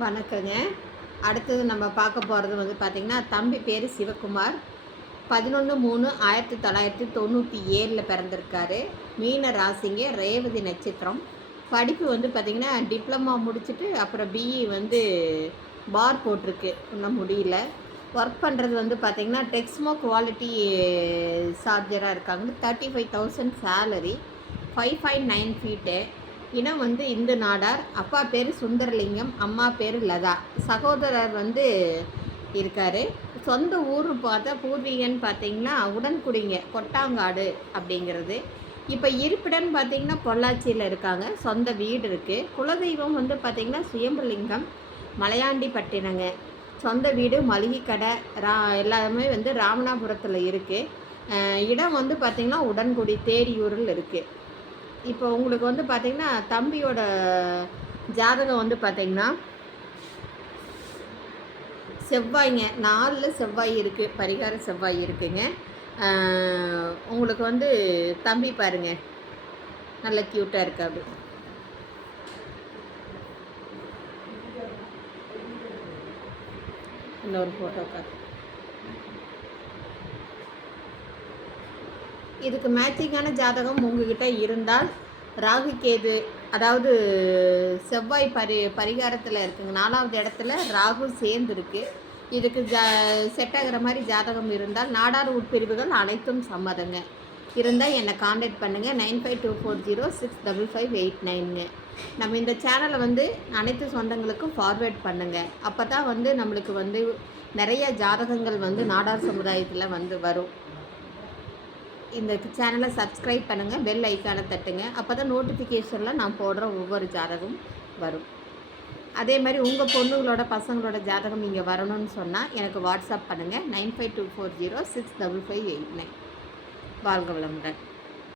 வணக்கங்க. அடுத்தது நம்ம பார்க்க போகிறது வந்து பார்த்திங்கன்னா தம்பி பேர் சிவகுமார். பதினொன்று மூணு ஆயிரத்தி தொள்ளாயிரத்தி தொண்ணூற்றி ஏழில் பிறந்திருக்காரு. மீன ராசிங்க ரேவதி நட்சத்திரம். படிப்பு வந்து பார்த்திங்கன்னா டிப்ளமா முடிச்சுட்டு அப்புறம் பிஇ வந்து பார் போட்டிருக்கு. இன்னும் முடியல. ஒர்க் பண்ணுறது வந்து பார்த்திங்கன்னா டெக்ஸ்மோ குவாலிட்டி சார்ஜராக இருக்காங்க. Thirty five thousand salary five five nine feet இனம் வந்து இந்து நாடார். அப்பா பேர் சுந்தரலிங்கம் அம்மா பேர் லதா. சகோதரர் வந்து இருக்கார். சொந்த ஊர் பார்த்தா பூர்வீகன்னு பார்த்தீங்கன்னா உடன்குடிங்க கொட்டாங்காடு அப்படிங்கிறது. இப்போ இருப்பிடம்னு பார்த்தீங்கன்னா பொள்ளாச்சியில் இருக்காங்க. சொந்த வீடு இருக்குது குலதெய்வம் வந்து பார்த்திங்கன்னா சுயம்புலிங்கம் மலையாண்டி பட்டினங்க. சொந்த வீடு மளிகை கடை ரா எல்லாமே வந்து ராமநாபுரத்தில் இருக்குது இடம் வந்து பார்த்திங்கன்னா உடன்குடி தேரியூரில் இருக்குது இப்போ உங்களுக்கு வந்து பார்த்திங்கன்னா தம்பியோட ஜாதகம் வந்து பார்த்திங்கன்னா செவ்வாய்ங்க. நாலில் செவ்வாய் இருக்குது பரிகார செவ்வாய் இருக்குங்க. உங்களுக்கு வந்து தம்பி பாருங்க. நல்ல க்யூட்டாக இருக்கு அப்படி இன்னொரு ஃபோட்டோ பார்த்து இதுக்கு மேட்சிங்கான ஜாதகம் உங்ககிட்ட இருந்தால் ராகு கேது அதாவது செவ்வாய் பரி பரிகாரத்தில் இருக்குங்க. நாலாவது இடத்துல ராகு சேர்ந்துருக்கு. இதுக்கு ஜா செட் ஆகிற மாதிரி ஜாதகம் இருந்தால் நாடார் உட்பிரிவுகள் அனைத்தும் சம்மதங்க. இருந்தால் என்னை காண்டாக்ட் பண்ணுங்கள் nine five two four zero six double five eight நைனுங்க. நம்ம இந்த சேனலை வந்து அனைத்து சொந்தங்களுக்கும் ஃபார்வேர்ட் பண்ணுங்கள் அப்போ தான் வந்து நம்மளுக்கு வந்து நிறைய ஜாதகங்கள் வந்து நாடார் சமுதாயத்தில் வந்து வரும். இந்த சேனலை சப்ஸ்கிரைப் பண்ணுங்கள் பெல் ஐக்கானை தட்டுங்க. அப்போ தான் நோட்டிஃபிகேஷனில் நான் போடுற ஒவ்வொரு ஜாதகம் வரும். அதே மாதிரி உங்கள் பொண்ணுங்களோட பசங்களோட ஜாதகம் இங்கே வரணும்னு சொன்னால் எனக்கு வாட்ஸ்அப் பண்ணுங்கள் nine five two four zero six double five eight nine வாழ்க வளமுடன்.